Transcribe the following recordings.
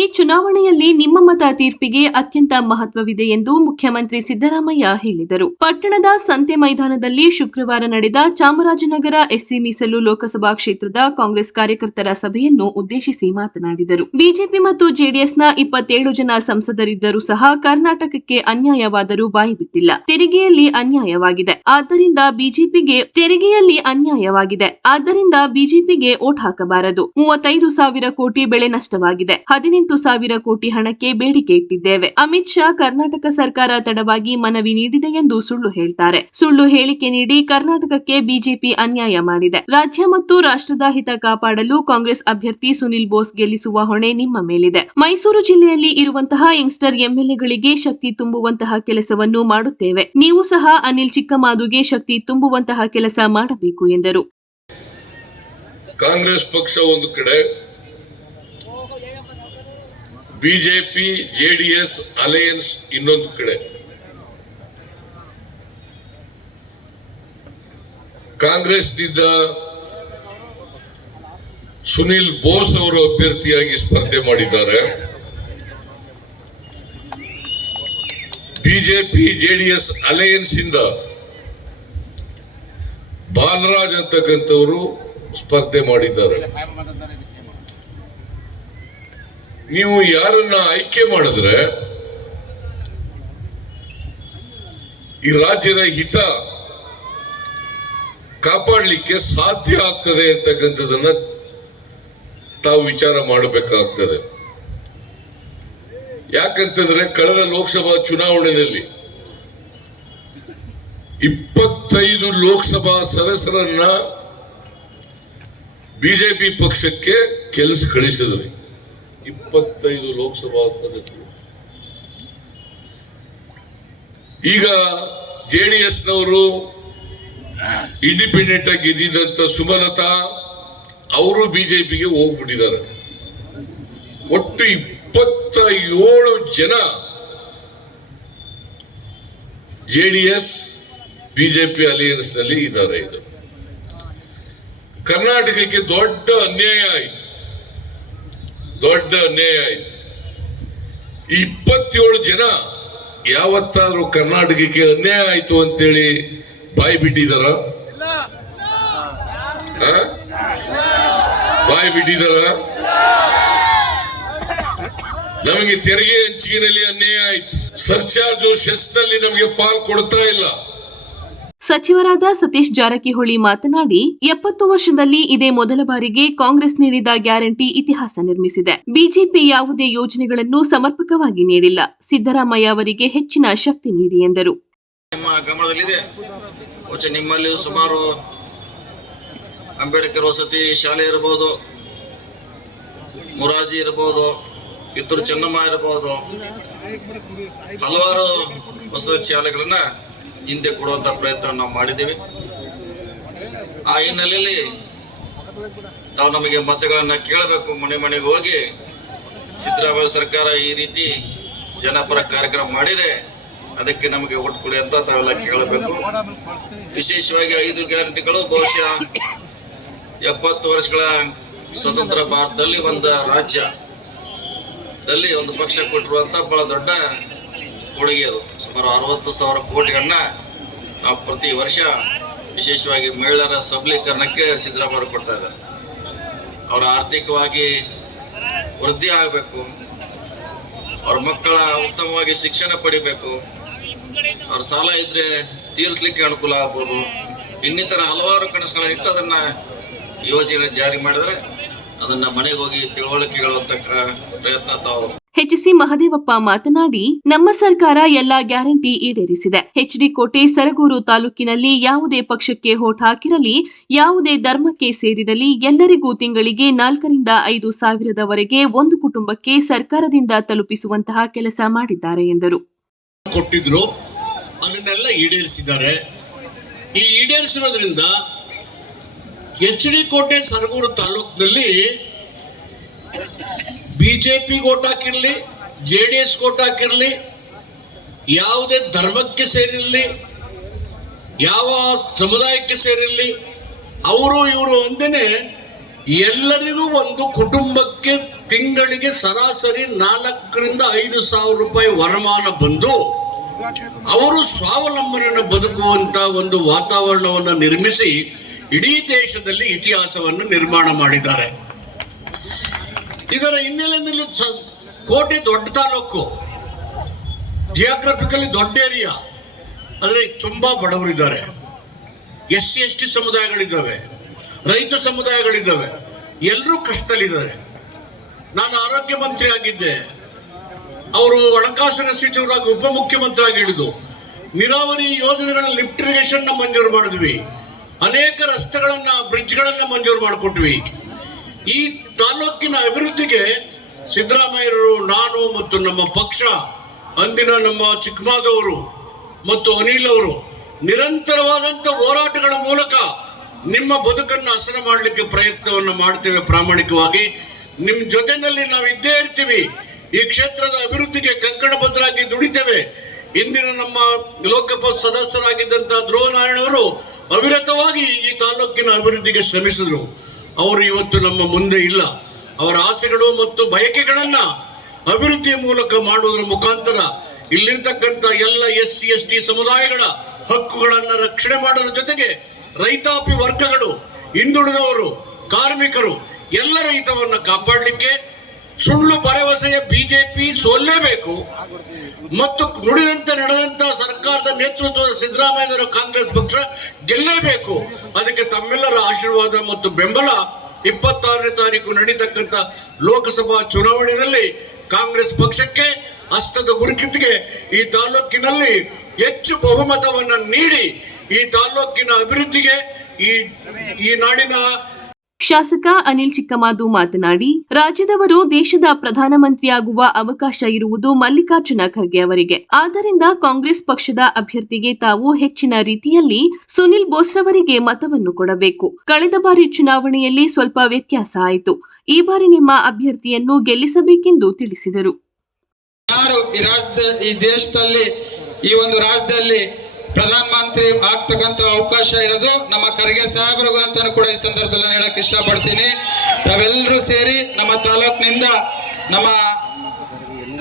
ಈ ಚುನಾವಣೆಯಲ್ಲಿ ನಿಮ್ಮ ಮತ ತೀರ್ಪಿಗೆ ಅತ್ಯಂತ ಮಹತ್ವವಿದೆ ಎಂದು ಮುಖ್ಯಮಂತ್ರಿ ಸಿದ್ದರಾಮಯ್ಯ ಹೇಳಿದರು. ಪಟ್ಟಣದ ಸಂತೆ ಮೈದಾನದಲ್ಲಿ ಶುಕ್ರವಾರ ನಡೆದ ಚಾಮರಾಜನಗರ ಎಸ್ಸಿ ಮೀಸಲು ಲೋಕಸಭಾ ಕ್ಷೇತ್ರದ ಕಾಂಗ್ರೆಸ್ ಕಾರ್ಯಕರ್ತರ ಸಭೆಯನ್ನು ಉದ್ದೇಶಿಸಿ ಮಾತನಾಡಿದರು. ಬಿಜೆಪಿ ಮತ್ತು ಜೆಡಿಎಸ್ನ ಇಪ್ಪತ್ತೇಳು ಜನ ಸಂಸದರಿದ್ದರೂ ಸಹ ಕರ್ನಾಟಕಕ್ಕೆ ಅನ್ಯಾಯವಾದರೂ ಬಾಯಿಬಿಟ್ಟಿಲ್ಲ ತೆರಿಗೆಯಲ್ಲಿ ಅನ್ಯಾಯವಾಗಿದೆ. ಆದ್ದರಿಂದ ಬಿಜೆಪಿಗೆ ತೆರಿಗೆಯಲ್ಲಿ ಅನ್ಯಾಯವಾಗಿದೆ. ಆದ್ದರಿಂದ ಬಿಜೆಪಿಗೆ ಓಟ್ ಹಾಕಬಾರದು. ಮೂವತ್ತೈದು ಸಾವಿರ ಕೋಟಿ ಬೆಳೆ ನಷ್ಟವಾಗಿದೆ. ಹದಿನೆಂಟು ಸಾವಿರ ಕೋಟಿ ಹಣಕ್ಕೆ ಬೇಡಿಕೆ ಇಟ್ಟಿದ್ದೇವೆ. ಅಮಿತ್ ಶಾ ಕರ್ನಾಟಕ ಸರ್ಕಾರ ತಡವಾಗಿ ಮನವಿ ನೀಡಿದೆ ಎಂದು ಸುಳ್ಳು ಹೇಳ್ತಾರೆ. ಸುಳ್ಳು ಹೇಳಿಕೆ ನೀಡಿ ಕರ್ನಾಟಕಕ್ಕೆ ಬಿಜೆಪಿ ಅನ್ಯಾಯ ಮಾಡಿದೆ. ರಾಜ್ಯ ಮತ್ತು ರಾಷ್ಟ್ರದ ಹಿತ ಕಾಪಾಡಲು ಕಾಂಗ್ರೆಸ್ ಅಭ್ಯರ್ಥಿ ಸುನಿಲ್ ಬೋಸ್ ಗೆಲ್ಲಿಸುವ ಹೊಣೆ ನಿಮ್ಮ ಮೇಲಿದೆ. ಮೈಸೂರು ಜಿಲ್ಲೆಯಲ್ಲಿ ಇರುವಂತಹ ಯಂಗ್ಸ್ಟರ್ ಎಂಎಲ್ಎಗಳಿಗೆ ಶಕ್ತಿ ತುಂಬುವಂತಹ ಕೆಲಸವನ್ನು ಮಾಡುತ್ತೇವೆ. ನೀವು ಸಹ ಅನಿಲ್ ಚಿಕ್ಕಮಾದುಗೆ ಶಕ್ತಿ ತುಂಬುವಂತಹ ಕೆಲಸ ಮಾಡಬೇಕು ಎಂದರು. ಕಾಂಗ್ರೆಸ್ ಪಕ್ಷ ಒಂದು ಕಡೆ ಬಿಜೆಪಿ ಎಸ್ ಅಲಯನ್ಸ್ ಇನ್ನೊಂದು ಕಡೆ. ಕಾಂಗ್ರೆಸ್ನಿಂದ ಸುನಿಲ್ ಬೋಸ್ ಅವರು ಅಭ್ಯರ್ಥಿಯಾಗಿ ಸ್ಪರ್ಧೆ ಮಾಡಿದ್ದಾರೆ. ಬಿಜೆಪಿ, ಜೆಡಿಎಸ್ ಅಲಯನ್ಸ್ ಇಂದ ಬಾಲರಾಜ್ ಅಂತಕ್ಕಂಥವರು ಸ್ಪರ್ಧೆ ಮಾಡಿದ್ದಾರೆ. ನೀವು ಯಾರನ್ನ ಆಯ್ಕೆ ಮಾಡಿದ್ರೆ ಈ ರಾಜ್ಯದ ಹಿತ ಕಾಪಾಡಲಿಕ್ಕೆ ಸಾಧ್ಯ ಆಗ್ತದೆ ಅಂತಕ್ಕಂಥದ್ದನ್ನ ತಾವು ವಿಚಾರ ಮಾಡಬೇಕಾಗ್ತದೆ. ಯಾಕಂತಂದ್ರೆ ಕಳೆದ ಲೋಕಸಭಾ ಚುನಾವಣೆಯಲ್ಲಿ ಇಪ್ಪತ್ತೈದು ಲೋಕಸಭಾ ಸದಸ್ಯರನ್ನ ಬಿಜೆಪಿ ಪಕ್ಷಕ್ಕೆ ಕೆಲಸ ಕಳಿಸಿದ್ರಿ. ಇಪ್ಪತ್ತೈದು ಲೋಕಸಭಾ ಸದಸ್ಯರು. ಈಗ ಜೆಡಿಎಸ್ನವರು ಇಂಡಿಪೆಂಡೆಂಟ್ ಆಗಿ ಗೆದ್ದಿದ್ದಂತ ಸುಮಲತಾ ಅವರು ಬಿಜೆಪಿಗೆ ಹೋಗ್ಬಿಟ್ಟಿದ್ದಾರೆ. ಒಟ್ಟು ಇಪ್ಪತ್ತ ಏಳು ಜನ ಜೆಡಿಎಸ್ ಬಿಜೆಪಿ ಅಲಿಯನ್ಸ್ನಲ್ಲಿ ಇದ್ದಾರೆ ಇದು. ಕರ್ನಾಟಕಕ್ಕೆ ದೊಡ್ಡ ಅನ್ಯಾಯ ಆಯಿತು. ದೊಡ್ಡ ಅನ್ಯಾಯ ಆಯ್ತು. ಇಪ್ಪತ್ತೇಳು ಜನ ಯಾವತ್ತಾದ್ರೂ ಕರ್ನಾಟಕಕ್ಕೆ ಅನ್ಯಾಯ ಆಯ್ತು ಅಂತೇಳಿ ಬಾಯಿ ಬಿಟ್ಟಿದಾರ? ಬಾಯಿ ಬಿಟ್ಟಿದಾರ? ನಮಗೆ ತೆರಿಗೆ ಹಂಚಿಕೆನಲ್ಲಿ ಅನ್ಯಾಯ ಆಯ್ತು. ಸರ್ಚಾರ್ಜು ಸೆಸ್ನಲ್ಲಿ ನಮಗೆ ಪಾಲ್ ಕೊಡ್ತಾ ಇಲ್ಲ. ಸಚಿವರಾದ ಸತೀಶ್ ಜಾರಕಿಹೊಳಿ ಮಾತನಾಡಿ, ಎಪ್ಪತ್ತು ವರ್ಷದಲ್ಲಿ ಇದೇ ಮೊದಲ ಬಾರಿಗೆ ಕಾಂಗ್ರೆಸ್ ನೀಡಿದ ಗ್ಯಾರಂಟಿ ಇತಿಹಾಸ ನಿರ್ಮಿಸಿದೆ. ಬಿಜೆಪಿ ಯಾವುದೇ ಯೋಜನೆಗಳನ್ನು ಸಮರ್ಪಕವಾಗಿ ನೀಡಿಲ್ಲ. ಸಿದ್ದರಾಮಯ್ಯ ಅವರಿಗೆ ಹೆಚ್ಚಿನ ಶಕ್ತಿ ನೀಡಿ ಎಂದರು. ನಿಮ್ಮಲ್ಲಿ ಸುಮಾರು ಅಂಬೇಡ್ಕರ್ ವಸತಿ ಶಾಲೆ ಇರಬಹುದು ಮುರಾಜಿ ಇರಬಹುದು ಕಿತ್ತೂರು ಚೆನ್ನಮ್ಮ ಇರಬಹುದು ಹಲವಾರು ವಸತಿ ಶಾಲೆಗಳನ್ನ ಹಿಂದೆ ಕೊಡುವಂತ ಪ್ರಯತ್ನ ನಾವು ಮಾಡಿದ್ದೇವೆ. ಆ ಹಿನ್ನೆಲೆಯಲ್ಲಿ ತಾವು ನಮಗೆ ಮತಗಳನ್ನ ಕೇಳಬೇಕು, ಮನೆ ಮನೆಗೆ ಹೋಗಿ ಸಿದ್ದರಾಮಯ್ಯ ಸರ್ಕಾರ ಈ ರೀತಿ ಜನಪರ ಕಾರ್ಯಕ್ರಮ ಮಾಡಿದೆ. ಅದಕ್ಕೆ ನಮಗೆ ಒಟ್ಟು ಕೊಡಿ ಅಂತ ತಾವೆಲ್ಲ ಕೇಳಬೇಕು. ವಿಶೇಷವಾಗಿ ಐದು ಗ್ಯಾರಂಟಿಗಳು, ಬಹುಶಃ ಎಪ್ಪತ್ತು ವರ್ಷಗಳ ಸ್ವತಂತ್ರ ಭಾರತದಲ್ಲಿ ಒಂದು ರಾಜ್ಯದಲ್ಲಿ ಒಂದು ಪಕ್ಷ ಕೊಟ್ಟಿರುವಂತ ಬಹಳ ದೊಡ್ಡ ಕೊಡುಗೆ ಅದು ಸುಮಾರು ಅರವತ್ತು ಸಾವಿರ ಕೋಟಿಗಳನ್ನ ನಾವು ಪ್ರತಿ ವರ್ಷ ವಿಶೇಷವಾಗಿ ಮಹಿಳೆಯರ ಸಬಲೀಕರಣಕ್ಕೆ ಸಿದ್ದರಾಮಯ್ಯ ಕೊಡ್ತಾ ಇದ್ದಾರೆ. ಅವರ ಆರ್ಥಿಕವಾಗಿ ವೃದ್ಧಿ ಆಗಬೇಕು. ಅವ್ರ ಮಕ್ಕಳ ಉತ್ತಮವಾಗಿ ಶಿಕ್ಷಣ ಪಡಿಬೇಕು. ಅವ್ರ ಸಾಲ ಇದ್ರೆ ತೀರಿಸ್ಲಿಕ್ಕೆ ಅನುಕೂಲ ಆಗ್ಬೋದು. ಇನ್ನಿತರ ಹಲವಾರು ಕನಸುಗಳನ್ನ ಇಟ್ಟು ಅದನ್ನ ಯೋಜನೆ ಜಾರಿ ಮಾಡಿದ್ರೆ ಅದನ್ನ ಮನೆಗೆ ಹೋಗಿ ತಿಳುವಳಿಕೆಗಳು ಅಂತಕ್ಕ ಪ್ರಯತ್ನ ತಾವು ಎಚ್ಸಿ ಮಹದೇವಪ್ಪ ಮಾತನಾಡಿ, ನಮ್ಮ ಸರ್ಕಾರ ಎಲ್ಲಾ ಗ್ಯಾರಂಟಿ ಈಡೇರಿಸಿದೆ. ಎಚ್ಡಿ ಕೋಟೆ ಸರಗೂರು ತಾಲೂಕಿನಲ್ಲಿ ಯಾವುದೇ ಪಕ್ಷಕ್ಕೆ ಹೋಟ್ ಹಾಕಿರಲಿ, ಯಾವುದೇ ಧರ್ಮಕ್ಕೆ ಸೇರಿರಲಿ, ಎಲ್ಲರಿಗೂ ತಿಂಗಳಿಗೆ ನಾಲ್ಕರಿಂದ ಐದು ಸಾವಿರದವರೆಗೆ ಒಂದು ಕುಟುಂಬಕ್ಕೆ ಸರ್ಕಾರದಿಂದ ತಲುಪಿಸುವಂತಹ ಕೆಲಸ ಮಾಡಿದ್ದಾರೆ ಎಂದರು. ಕೊಟ್ಟಿದ್ರು, ಅದನ್ನೆಲ್ಲ ಈಡೇರಿಸಿದ್ದಾರೆ. ಈ ಈಡೇರಿಸಿರೋದ್ರಿಂದ ಎಚ್ ಡಿ ಕೋಟೆ ಸರಗೂರು ತಾಲೂಕಿನಲ್ಲಿ ಬಿಜೆಪಿ ಓಟ್ ಹಾಕಿರ್ಲಿ, ಜೆ ಡಿ ಎಸ್ ಓಟ್ ಹಾಕಿರ್ಲಿ, ಯಾವುದೇ ಧರ್ಮಕ್ಕೆ ಸೇರಿರಲಿ, ಯಾವ ಸಮುದಾಯಕ್ಕೆ ಸೇರಿರಲಿ, ಅವರು ಇವರು ಅಂದೇನೆ ಎಲ್ಲರಿಗೂ ಒಂದು ಕುಟುಂಬಕ್ಕೆ ತಿಂಗಳಿಗೆ ಸರಾಸರಿ ನಾಲ್ಕರಿಂದ ಐದು ಸಾವಿರ ರೂಪಾಯಿ ವರಮಾನ ಬಂದು ಅವರು ಸ್ವಾವಲಂಬನೆಯನ್ನು ಬದುಕುವಂತ ಒಂದು ವಾತಾವರಣವನ್ನು ನಿರ್ಮಿಸಿ ಇಡೀ ದೇಶದಲ್ಲಿ ಇತಿಹಾಸವನ್ನು ನಿರ್ಮಾಣ ಮಾಡಿದ್ದಾರೆ. ಇದರ ಹಿನ್ನೆಲೆಯಲ್ಲಿ ಕೋಟೆ ದೊಡ್ಡ ತಾಲೂಕು. ಜಿಯೋಗ್ರಫಿಕಲಿ ದೊಡ್ಡ ಏರಿಯಾ ಅಲ್ಲಿ ತುಂಬಾ ಬಡವರಿದ್ದಾರೆ. ಎಸ್ ಸಿ ಎಸ್ ಟಿ ಸಮುದಾಯಗಳಿದ್ದಾವೆ. ರೈತ ಸಮುದಾಯಗಳಿದ್ದಾವೆ. ಎಲ್ಲರೂ ಕಷ್ಟದಲ್ಲಿದ್ದಾರೆ. ನಾನು ಆರೋಗ್ಯ ಮಂತ್ರಿ ಆಗಿದ್ದೆ. ಅವರು ಹಣಕಾಸಿನ ಸಚಿವರಾಗಿ ಉಪಮುಖ್ಯಮಂತ್ರಿ ಆಗಿ ಇಳಿದು ನೀರಾವರಿ ಯೋಜನೆಗಳ ಲಿಫ್ಟ್ ಇರಿಗೇಷನ್ ಮಂಜೂರು ಮಾಡಿದ್ವಿ. ಅನೇಕ ರಸ್ತೆಗಳನ್ನ, ಬ್ರಿಡ್ಜ್ಗಳನ್ನ ಮಂಜೂರು ಮಾಡಿಕೊಟ್ವಿ. ಈ ತಾಲೂಕಿನ ಅಭಿವೃದ್ಧಿಗೆ ಸಿದ್ದರಾಮಯ್ಯರು ನಾನು ಮತ್ತು ನಮ್ಮ ಪಕ್ಷ, ಅಂದಿನ ನಮ್ಮ ಚಿಕ್ಕಮಾದವರು ಮತ್ತು ಅನಿಲ್ ಅವರು ನಿರಂತರವಾದಂಥ ಹೋರಾಟಗಳ ಮೂಲಕ ನಿಮ್ಮ ಬದುಕನ್ನು ಹಸನ ಮಾಡಲಿಕ್ಕೆ ಪ್ರಯತ್ನವನ್ನು ಮಾಡ್ತೇವೆ ಪ್ರಾಮಾಣಿಕವಾಗಿ. ನಿಮ್ಮ ಜೊತೆಯಲ್ಲಿ ನಾವು ಇದ್ದೇ ಇರ್ತೀವಿ. ಈ ಕ್ಷೇತ್ರದ ಅಭಿವೃದ್ಧಿಗೆ ಕಂಕಣಬದ್ಧರಾಗಿ ದುಡಿತೇವೆ. ಇಂದಿನ ನಮ್ಮ ಲೋಕಸಭಾ ಸದಸ್ಯರಾಗಿದ್ದಂಥ ಧ್ರುವ ನಾರಾಯಣವರು ಅವಿರತವಾಗಿ ಈ ತಾಲೂಕಿನ ಅಭಿವೃದ್ಧಿಗೆ ಶ್ರಮಿಸಿದರು. ಅವರು ಇವತ್ತು ನಮ್ಮ ಮುಂದೆ ಇಲ್ಲ. ಅವರ ಆಸೆಗಳು ಮತ್ತು ಬಯಕೆಗಳನ್ನು ಅಭಿವೃದ್ಧಿಯ ಮೂಲಕ ಮಾಡುವುದರ ಮುಖಾಂತರ ಇಲ್ಲಿರ್ತಕ್ಕಂಥ ಎಲ್ಲ ಎಸ್ ಸಿ, ಎಸ್ ಟಿ ಸಮುದಾಯಗಳ ಹಕ್ಕುಗಳನ್ನು ರಕ್ಷಣೆ ಮಾಡೋದ್ರ ಜೊತೆಗೆ ರೈತಾಪಿ ವರ್ಗಗಳು ಹಿಂದುಳಿದವರು, ಕಾರ್ಮಿಕರು ಎಲ್ಲರ ಹಿತವನ್ನು ಕಾಪಾಡಲಿಕ್ಕೆ ಸುಳ್ಳು ಭರವಸೆಯ ಬಿಜೆಪಿ ಸೋಲ್ಲೇಬೇಕು. ಮತ್ತು ನುಡಿದಂತೆ ನಡೆದಂತ ಸರ್ಕಾರದ ನೇತೃತ್ವದ ಸಿದ್ದರಾಮಯ್ಯನವರ ಕಾಂಗ್ರೆಸ್ ಪಕ್ಷ ಗೆಲ್ಲೇಬೇಕು. ಅದಕ್ಕೆ ತಮ್ಮೆಲ್ಲರ ಆಶೀರ್ವಾದ ಮತ್ತು ಬೆಂಬಲ ಇಪ್ಪತ್ತಾರನೇ ತಾರೀಕು ನಡೀತಕ್ಕಂಥ ಲೋಕಸಭಾ ಚುನಾವಣೆಯಲ್ಲಿ ಕಾಂಗ್ರೆಸ್ ಪಕ್ಷಕ್ಕೆ, ಹಸ್ತದ ಗುರುಕಿತಿಗೆ ಈ ತಾಲೂಕಿನಲ್ಲಿ ಹೆಚ್ಚು ಬಹುಮತವನ್ನು ನೀಡಿ ಈ ತಾಲೂಕಿನ ಅಭಿವೃದ್ಧಿಗೆ ಈ ಈ ನಾಡಿನ ಶಾಸಕ ಅನಿಲ್ ಚಿಕ್ಕಮಾದು ಮಾತನಾಡಿ, ರಾಜ್ಯದವರು ದೇಶದ ಪ್ರಧಾನಮಂತ್ರಿಯಾಗುವ ಅವಕಾಶ ಇರುವುದು ಮಲ್ಲಿಕಾರ್ಜುನ ಖರ್ಗೆ ಅವರಿಗೆ. ಆದ್ದರಿಂದ ಕಾಂಗ್ರೆಸ್ ಪಕ್ಷದ ಅಭ್ಯರ್ಥಿಗೆ ತಾವು ಹೆಚ್ಚಿನ ರೀತಿಯಲ್ಲಿ ಸುನಿಲ್ ಬೋಸ್ರವರಿಗೆ ಮತವನ್ನು ಕೊಡಬೇಕು. ಕಳೆದ ಬಾರಿ ಚುನಾವಣೆಯಲ್ಲಿ ಸ್ವಲ್ಪ ವ್ಯತ್ಯಾಸ ಆಯಿತು. ಈ ಬಾರಿ ನಿಮ್ಮ ಅಭ್ಯರ್ಥಿಯನ್ನು ಗೆಲ್ಲಿಸಬೇಕೆಂದು ತಿಳಿಸಿದರು. ಈ ದೇಶದಲ್ಲಿ, ಈ ಒಂದು ರಾಜ್ಯದಲ್ಲಿ ಪ್ರಧಾನ ಮಂತ್ರಿ ಆಗ್ತಕ್ಕಂತ ಅವಕಾಶ ಇರೋದು ನಮ್ಮ ಖರ್ಗೆ ಸಾಹೇಬ್ರಿಗೂ ಅಂತಾನು ಕೂಡ ಈ ಸಂದರ್ಭದಲ್ಲಿ ಹೇಳಕ್ ಇಷ್ಟಪಡ್ತೀನಿ. ತಾವೆಲ್ಲರೂ ಸೇರಿ ನಮ್ಮ ತಾಲೂಕಿನಿಂದ ನಮ್ಮ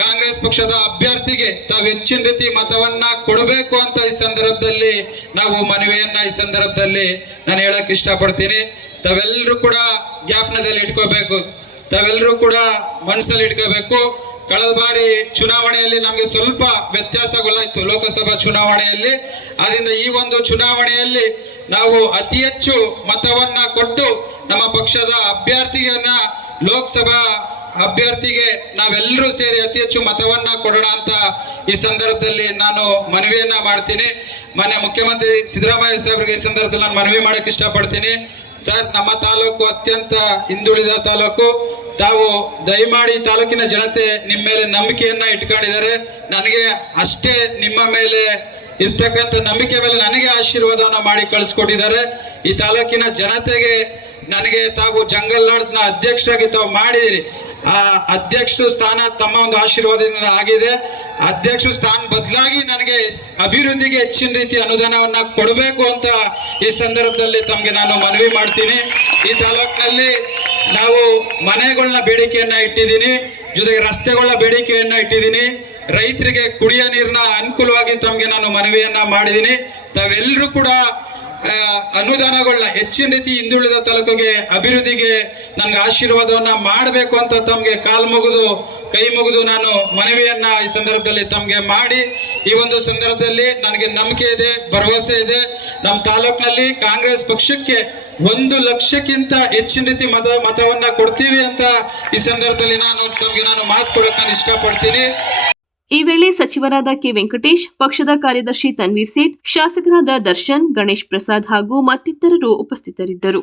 ಕಾಂಗ್ರೆಸ್ ಪಕ್ಷದ ಅಭ್ಯರ್ಥಿಗೆ ತಾವು ಹೆಚ್ಚಿನ ರೀತಿ ಮತವನ್ನ ಕೊಡಬೇಕು ಅಂತ ಈ ಸಂದರ್ಭದಲ್ಲಿ ನಾವು ಮನವಿಯನ್ನ ಈ ಸಂದರ್ಭದಲ್ಲಿ ನಾನು ಹೇಳಕ್ ಇಷ್ಟಪಡ್ತೀನಿ. ತಾವೆಲ್ಲರೂ ಕೂಡ ಜ್ಞಾಪನದಲ್ಲಿ ಇಟ್ಕೋಬೇಕು. ತಾವೆಲ್ಲರೂ ಕೂಡ ಮನಸ್ಸಲ್ಲಿ ಇಟ್ಕೋಬೇಕು. ಕಳೆದ ಬಾರಿ ಚುನಾವಣೆಯಲ್ಲಿ ನಮಗೆ ಸ್ವಲ್ಪ ವ್ಯತ್ಯಾಸಗೊಳ್ಳಾಯ್ತು ಲೋಕಸಭಾ ಚುನಾವಣೆಯಲ್ಲಿ. ಆದ್ದರಿಂದ ಈ ಒಂದು ಚುನಾವಣೆಯಲ್ಲಿ ನಾವು ಅತಿ ಹೆಚ್ಚು ಮತವನ್ನ ಕೊಟ್ಟು ನಮ್ಮ ಪಕ್ಷದ ಅಭ್ಯರ್ಥಿಯನ್ನ ಲೋಕಸಭಾ ಅಭ್ಯರ್ಥಿಗೆ ನಾವೆಲ್ಲರೂ ಸೇರಿ ಅತಿ ಹೆಚ್ಚು ಮತವನ್ನ ಕೊಡೋಣ ಅಂತ ಈ ಸಂದರ್ಭದಲ್ಲಿ ನಾನು ಮನವಿಯನ್ನ ಮಾಡ್ತೀನಿ. ಮನೆ ಮುಖ್ಯಮಂತ್ರಿ ಸಿದ್ದರಾಮಯ್ಯ ಸಾಹೇಬ್ರಿಗೆ ಈ ಸಂದರ್ಭದಲ್ಲಿ ನಾನು ಮನವಿ ಮಾಡಕ್ಕೆ ಇಷ್ಟಪಡ್ತೀನಿ. ಸರ್, ನಮ್ಮ ತಾಲೂಕು ಅತ್ಯಂತ ಹಿಂದುಳಿದ ತಾಲೂಕು. ತಾವು ದಯಮಾಡಿ ತಾಲೂಕಿನ ಜನತೆ ನಿಮ್ಮ ಮೇಲೆ ನಂಬಿಕೆಯನ್ನ ಇಟ್ಕೊಂಡಿದ್ದಾರೆ. ನನಗೆ ಅಷ್ಟೇ ನಿಮ್ಮ ಮೇಲೆ ಇರ್ತಕ್ಕಂಥ ನಂಬಿಕೆ ಮೇಲೆ ನನಗೆ ಆಶೀರ್ವಾದವನ್ನ ಮಾಡಿ ಕಳಿಸ್ಕೊಟ್ಟಿದ್ದಾರೆ. ಈ ತಾಲೂಕಿನ ಜನತೆಗೆ ನನಗೆ ತಾವು ಜಂಗಲ್ ಲಾಡ್ಜ್ನ ಅಧ್ಯಕ್ಷರಾಗಿ ತಾವು ಮಾಡಿದಿರಿ. ಆ ಅಧ್ಯಕ್ಷ ಸ್ಥಾನ ತಮ್ಮ ಒಂದು ಆಶೀರ್ವಾದದಿಂದ ಆಗಿದೆ. ಅಧ್ಯಕ್ಷ ಸ್ಥಾನ ಬದಲಾಗಿ ನನಗೆ ಅಭಿವೃದ್ಧಿಗೆ ಹೆಚ್ಚಿನ ರೀತಿ ಅನುದಾನವನ್ನ ಕೊಡಬೇಕು ಅಂತ ಈ ಸಂದರ್ಭದಲ್ಲಿ ತಮಗೆ ನಾನು ಮನವಿ ಮಾಡ್ತೀನಿ. ಈ ತಾಲೂಕಿನಲ್ಲಿ ನಾವು ಮನೆಗಳನ್ನ ಬೇಡಿಕೆಯನ್ನ ಇಟ್ಟಿದ್ದೀನಿ, ಜೊತೆಗೆ ರಸ್ತೆಗಳ ಬೇಡಿಕೆಯನ್ನ ಇಟ್ಟಿದ್ದೀನಿ. ರೈತರಿಗೆ ಕುಡಿಯ ನೀರಿನ ಅನುಕೂಲವಾಗಿ ತಮಗೆ ನಾನು ಮನವಿಯನ್ನ ಮಾಡಿದ್ದೀನಿ. ತಾವೆಲ್ಲರೂ ಕೂಡ ಅನುದಾನಗಳನ್ನ ಹೆಚ್ಚಿನ ರೀತಿ ಹಿಂದುಳಿದ ತಾಲೂಕಿಗೆ, ಅಭಿವೃದ್ಧಿಗೆ ನನ್ಗೆ ಆಶೀರ್ವಾದವನ್ನ ಮಾಡಬೇಕು ಅಂತ ತಮಗೆ ಕಾಲ್ ಮುಗಿದು, ಕೈ ಮುಗಿದು ನಾನು ಮನವಿಯನ್ನ ಈ ಸಂದರ್ಭದಲ್ಲಿ ತಮಗೆ ಮಾಡಿ ಈ ಒಂದು ಸಂದರ್ಭದಲ್ಲಿ ನನಗೆ ನಂಬಿಕೆ ಇದೆ, ಭರವಸೆ ಇದೆ. ನಮ್ಮ ತಾಲೂಕಿನಲ್ಲಿ ಕಾಂಗ್ರೆಸ್ ಪಕ್ಷಕ್ಕೆ ಒಂದು ಲಕ್ಷಕ್ಕಿಂತ ಹೆಚ್ಚಿನ ರೀತಿ ಮತ, ಮತವನ್ನ ಕೊಡ್ತೀವಿ ಅಂತ ಈ ಸಂದರ್ಭದಲ್ಲಿ ನಾನು ತಮಗೆ ನಾನು ಮಾತು ಕೊಡಕ್ ನಾನು ಇಷ್ಟಪಡ್ತೀನಿ. ಈ ವೇಳೆ ಸಚಿವರಾದ ಕೆ ವೆಂಕಟೇಶ್, ಪಕ್ಷದ ಕಾರ್ಯದರ್ಶಿ ತನ್ವೀರ್ ಸೇಠ್, ಶಾಸಕರಾದ ದರ್ಶನ್, ಗಣೇಶ್ ಪ್ರಸಾದ್ ಹಾಗೂ ಮತ್ತಿತರರು ಉಪಸ್ಥಿತರಿದ್ದರು.